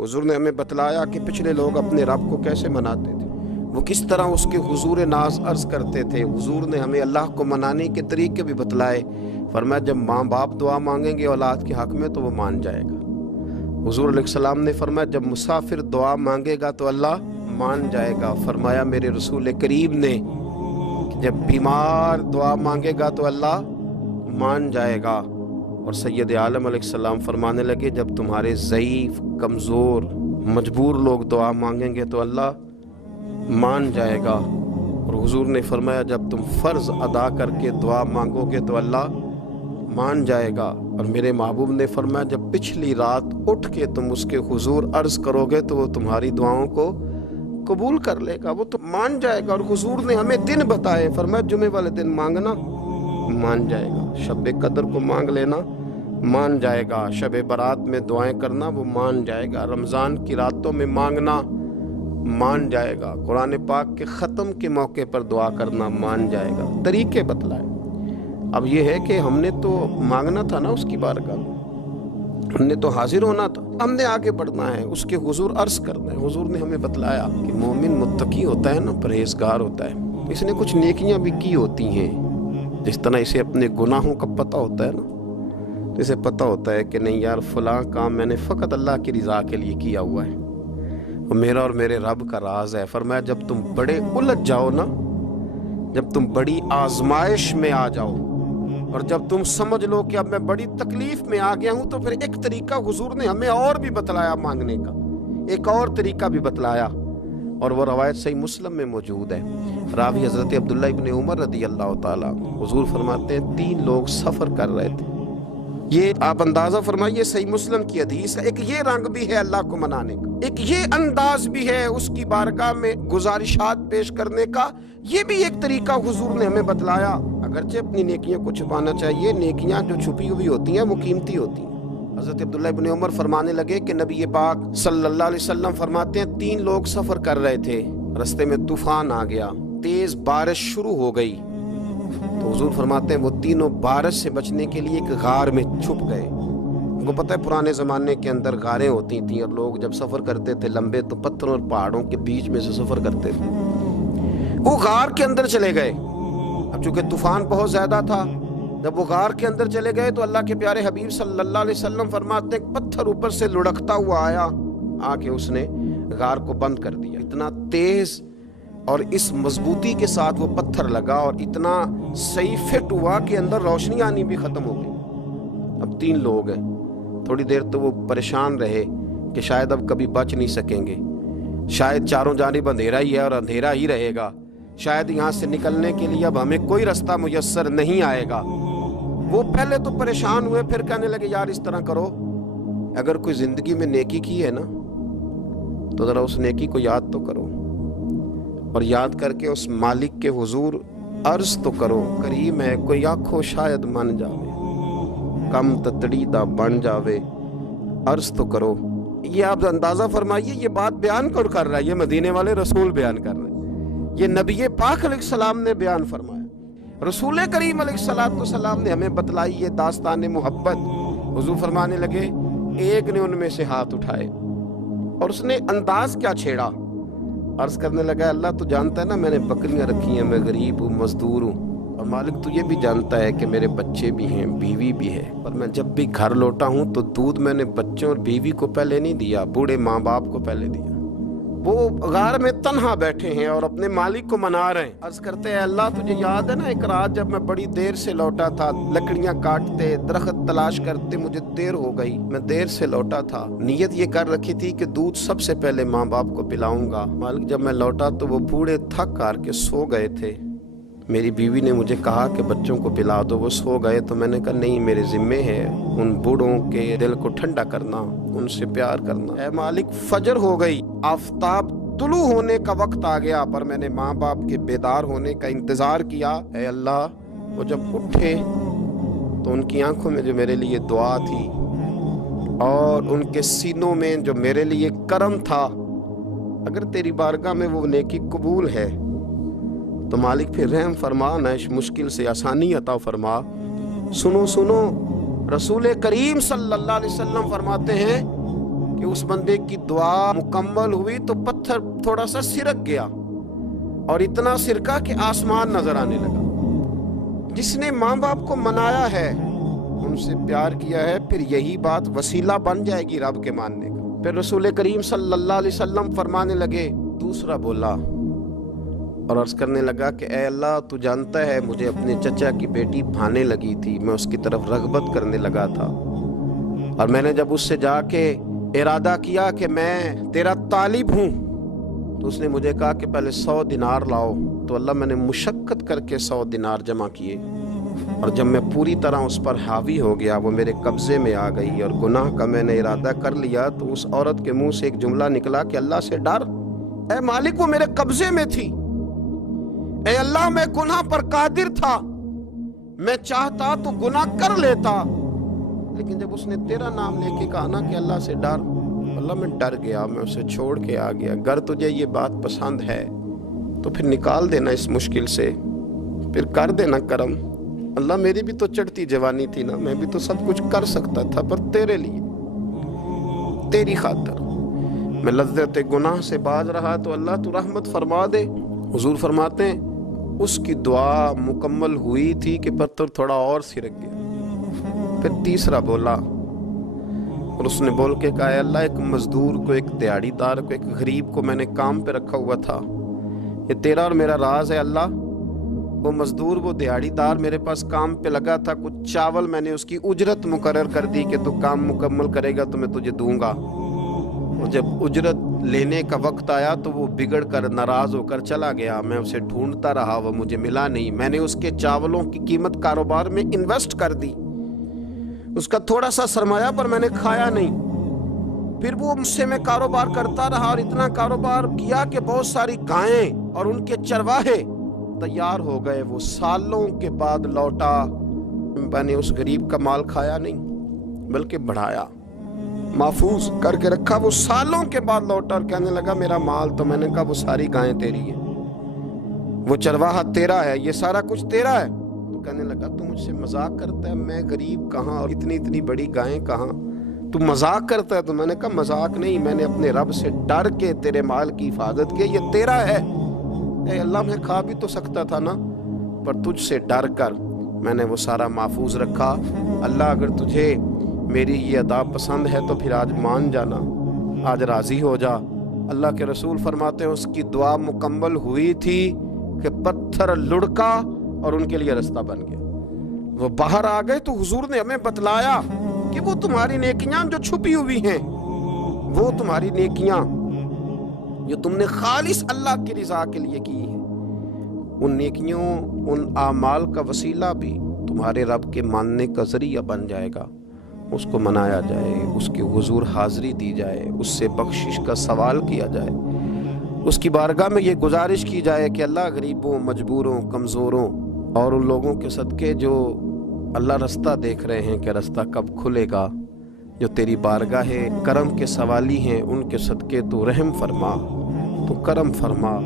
हुजूर ने हमें बतलाया कि पिछले लोग अपने रब को कैसे मनाते थे, वो किस तरह उसके हुजूर नाज अर्ज करते थे। हुजूर ने हमें अल्लाह को मनाने के तरीके भी बतलाए। फरमाया जब माँ बाप दुआ मांगेंगे औलाद के हक में तो वो मान जाएगा। हुजूर अलैहिस्सलाम ने फरमाया जब मुसाफिर दुआ मांगेगा तो अल्लाह मान जाएगा। फरमाया मेरे रसूल करीम ने जब बीमार दुआ मांगेगा तो अल्लाह मान जाएगा। और सैयद आलम अलैहिस्सलाम फरमाने लगे जब तुम्हारे ज़ईफ़, कमज़ोर, मजबूर लोग दुआ मांगेंगे तो अल्लाह मान जाएगा। और हुजूर ने फरमाया जब तुम फ़र्ज़ अदा करके दुआ मांगोगे तो अल्लाह मान जाएगा। और मेरे महबूब ने फरमाया जब पिछली रात उठ के तुम उसके हुजूर अर्ज़ करोगे तो वो तुम्हारी दुआओं को कबूल कर लेगा, वो तो मान जाएगा। और हुजूर ने हमें दिन बताए, फरमाया जुमे वाले दिन मांगना मान जाएगा, शब कदर को मांग लेना मान जाएगा, शब बारात में दुआएं करना वो मान जाएगा, रमज़ान की रातों में मांगना मान जाएगा, कुरान पाक के ख़त्म के मौके पर दुआ करना मान जाएगा। तरीके बतलाए। अब ये है कि हमने तो मांगना था ना उसकी बारगाह में, हमने तो हाजिर होना था, हमने आगे बढ़ना है, उसके हुजूर अर्ज करना है। हुजूर ने हमें बतलाया कि मोमिन मुत्तकी होता है ना, परहेजगार होता है, इसने कुछ नेकियां भी की होती हैं। जिस तरह इसे अपने गुनाहों का पता होता है ना, तो इसे पता होता है कि नहीं यार फलां काम मैंने फ़कत अल्लाह की रज़ा के लिए किया हुआ है, और मेरा और मेरे रब का राज है। फरमाया जब तुम बड़े उलझ जाओ ना, जब तुम बड़ी आजमाइश में आ जाओ और जब तुम समझ लो कि अब मैं बड़ी तकलीफ में आ गया हूं, तो फिर एक तरीका हुजूर ने हमें और भी बतलाया मांगने का, एक और तरीका भी बतलाया। और वो रवायत सही मुस्लिम में मौजूद है। रावी हज़रत अब्दुल्ला इब्न उमर रदी अल्लाह ताला, हुजूर फरमाते हैं 3 लोग सफ़र कर रहे थे। ये आप अंदाज़ा फरमाइए, सही मुस्लिम की हदीस है। एक ये रंग भी है अल्लाह को मनाने का, एक ये अंदाज भी है उसकी बारगाह में गुजारिशात पेश करने का, ये भी एक तरीका हुजूर ने हमें बतलाया। अगरचे अपनी नेकियों को छुपाना चाहिए, नेकियां जो छुपी हुई होती हैं वो कीमती होती हैं। हज़रत अब्दुल्ला इब्न उमर फरमाने लगे कि नबी पाक सल्लल्लाहु अलैहि वसल्लम फरमाते हैं 3 लोग सफ़र कर रहे थे, रास्ते में तूफान आ गया, तेज़ बारिश शुरू हो गई, तो हुजूर फरमाते हैं वो तीनों बारिश से बचने के लिए एक गार में छुप गए। उनको पता है पुराने ज़माने के अंदर गारें होती थी, और लोग जब सफ़र करते थे लंबे तो पत्थरों और पहाड़ों के बीच में से सफ़र करते थे। वो गार के अंदर चले गए। अब चूंकि तूफान बहुत ज़्यादा था, जब वो गार के अंदर चले गए तो अल्लाह के प्यारे हबीब सल्लल्लाहु अलैहि वसल्लम फरमाते हैं पत्थर ऊपर से लुढ़कता हुआ आया, आके उसने गार को बंद कर दिया। इतना तेज़ और इस मजबूती के साथ वो पत्थर लगा और इतना सही फिट हुआ कि अंदर रोशनी आनी भी ख़त्म हो गई। अब 3 लोग हैं, थोड़ी देर तो वो परेशान रहे कि शायद अब कभी बच नहीं सकेंगे, शायद चारों जानिब अंधेरा ही है और अंधेरा ही रहेगा, शायद यहाँ से निकलने के लिए अब हमें कोई रास्ता मुयस्सर नहीं आएगा। वो पहले तो परेशान हुए, फिर कहने लगे यार इस तरह करो, अगर कोई ज़िंदगी में नेकी की है ना तो ज़रा उस नेकी को याद तो करो, और याद करके उस मालिक के हुजूर अर्ज तो करो, करीम है कोई आखो शायद मन जावे, कम ततड़ी दा बन जावे, अर्ज तो करो। ये आप अंदाज़ा फरमाइए, ये बात बयान कौन कर रहा है? ये मदीने वाले रसूल बयान कर रहे हैं, ये नबी पाक अलैहिस्सलाम ने बयान फरमाया। रसूल करीम अलैहिस्सलाम ने हमें बतलाई ये दास्तान मोहब्बत। हुजूर फरमाने लगे, एक ने उनमें से हाथ उठाए और उसने अंदाज क्या छेड़ा, अर्ज करने लगा अल्लाह तो जानता है ना मैंने बकरियां रखी हैं, मैं गरीब हूँ, मजदूर हूँ, और मालिक तो ये भी जानता है कि मेरे बच्चे भी हैं, बीवी भी है, पर मैं जब भी घर लौटा हूँ तो दूध मैंने बच्चों और बीवी को पहले नहीं दिया, बूढ़े माँ बाप को पहले दिया। वो गार में तन्हा बैठे हैं और अपने मालिक को मना रहे हैं। अर्ज करते हैं अल्लाह तुझे याद है ना एक रात जब मैं बड़ी देर से लौटा था, लकड़ियां काटते, दरख्त तलाश करते मुझे देर हो गई, मैं देर से लौटा था, नीयत ये कर रखी थी कि दूध सबसे पहले माँ बाप को पिलाऊंगा। मालिक जब मैं लौटा तो वो बूढ़े थक हार के सो गए थे, मेरी बीवी ने मुझे कहा कि बच्चों को पिला दो, वो सो गए, तो मैंने कहा नहीं मेरे जिम्मे है उन बूढ़ों के दिल को ठंडा करना, उनसे प्यार करना। ऐ मालिक फजर हो गई, आफताब तुलू होने का वक्त आ गया, पर मैंने माँ बाप के बेदार होने का इंतजार किया। ऐ अल्लाह, वो जब उठे तो उनकी आंखों में जो मेरे लिए दुआ थी और उनके सीनों में जो मेरे लिए करम था, अगर तेरी बारगाह में वो नेकी कबूल है तो मालिक फिर रहम फरमा, न इस मुश्किल से आसानी अता फरमा। सुनो सुनो, रसूल करीम सल्लल्लाहु अलैहि वसल्लम फरमाते हैं کہ اس بندے کی دعا مکمل ہوئی تو پتھر تھوڑا سا سرک گیا اور اتنا سرکا کہ آسمان نظر آنے لگا۔ جس نے ماں باپ کو منایا ہے، ان سے پیار کیا ہے، پھر یہی بات وسیلہ بن جائے گی رب کے ماننے کا۔ پھر رسول کریم صلی اللہ علیہ وسلم فرمانے لگے، دوسرا بولا اور عرض کرنے لگا کہ اے اللہ، تو جانتا ہے مجھے اپنے چچا کی بیٹی بھانے لگی تھی، میں اس کی طرف رغبت کرنے لگا تھا، اور میں نے جب اس سے جا کے ارادہ کیا کہ میں تیرا طالب ہوں تو اس نے مجھے کہا کہ پہلے 100 دینار لاؤ، تو اللہ میں نے مشقت کر کے 100 دینار جمع کیے، اور جب میں پوری طرح اس پر حاوی ہو گیا، وہ میرے قبضے میں آ گئی اور گناہ کا میں نے ارادہ کر لیا، تو اس عورت کے منہ سے ایک جملہ نکلا کہ اللہ سے ڈر، اے مالک وہ میرے قبضے میں تھی، اے اللہ میں گناہ پر قادر تھا، میں چاہتا تو گناہ کر لیتا، لیکن جب اس نے تیرا نام لے کے کہا نا کہ اللہ سے ڈر، اللہ میں ڈر گیا، میں اسے چھوڑ کے آ گیا۔ اگر تجھے یہ بات پسند ہے تو پھر نکال دینا اس مشکل سے، پھر کر دینا کرم۔ اللہ میری بھی تو چڑھتی جوانی تھی نا، میں بھی تو سب کچھ کر سکتا تھا، پر تیرے لیے، تیری خاطر میں لذت گناہ سے باز رہا، تو اللہ تو رحمت فرما دے۔ حضور فرماتے ہیں اس کی دعا مکمل ہوئی تھی کہ پتھر تھوڑا اور سرک گیا۔ پھر تیسرا بولا اور اس نے بول کے کہا، اے اللہ، ایک مزدور کو، ایک دیہڑی دار کو، ایک غریب کو میں نے کام پہ رکھا ہوا تھا، یہ تیرا اور میرا راز ہے اللہ۔ وہ مزدور، وہ دیہڑی دار میرے پاس کام پہ لگا تھا، کچھ چاول میں نے اس کی اجرت مقرر کر دی کہ تو کام مکمل کرے گا تو میں تجھے دوں گا، اور جب اجرت لینے کا وقت آیا تو وہ بگڑ کر ناراض ہو کر چلا گیا، میں اسے ڈھونڈتا رہا، وہ مجھے ملا نہیں، میں نے اس کے چاولوں کی قیمت کاروبار میں انویسٹ کر دی، اس کا تھوڑا سا سرمایہ پر میں نے کھایا نہیں، پھر وہ مجھ سے میں کاروبار کرتا رہا اور اتنا کاروبار کیا کہ بہت ساری گائیں اور ان کے چرواہے تیار ہو گئے، وہ سالوں کے بعد لوٹا، میں نے اس غریب کا مال کھایا نہیں بلکہ بڑھایا، محفوظ کر کے رکھا، وہ سالوں کے بعد لوٹا اور کہنے لگا میرا مال، تو میں نے کہا وہ ساری گائیں تیری ہیں، وہ چرواہا تیرا ہے، یہ سارا کچھ تیرا ہے، تو کہنے لگا تو مجھ سے مذاق کرتا ہے، میں غریب کہاں اور اتنی بڑی گائیں کہاں، تو مذاق کرتا ہے؟ تو میں نے کہا مذاق نہیں، میں نے اپنے رب سے ڈر کے تیرے مال کی حفاظت کی، یہ تیرا ہے، اے اللہ میں کھا بھی تو سکتا تھا نا، پر تجھ سے ڈر کر میں نے وہ سارا محفوظ رکھا۔ اللہ اگر تجھے میری یہ ادا پسند ہے تو پھر آج مان جانا، آج راضی ہو جا۔ اللہ کے رسول فرماتے ہیں اس کی دعا مکمل ہوئی تھی کہ پتھر لڑکا اور ان کے لیے رستہ بن گیا، وہ باہر آ گئے، تو حضور نے ہمیں بتلایا کہ وہ تمہاری نیکیاں جو چھپی ہوئی ہیں، وہ تمہاری نیکیاں جو تم نے خالص اللہ کی رضا کے لیے کی ہیں، ان نیکیوں، ان اعمال کا وسیلہ بھی تمہارے رب کے ماننے کا ذریعہ بن جائے گا، اس کو منایا جائے، اس کے حضور حاضری دی جائے، اس سے بخشش کا سوال کیا جائے، اس کی بارگاہ میں یہ گزارش کی جائے کہ اللہ غریبوں، مجبوروں، کمزوروں اور ان لوگوں کے صدقے جو اللہ رستہ دیکھ رہے ہیں کہ رستہ کب کھلے گا، جو تیری بارگاہ کرم کے سوالی ہیں، ان کے صدقے تو رحم فرما، تو کرم فرما،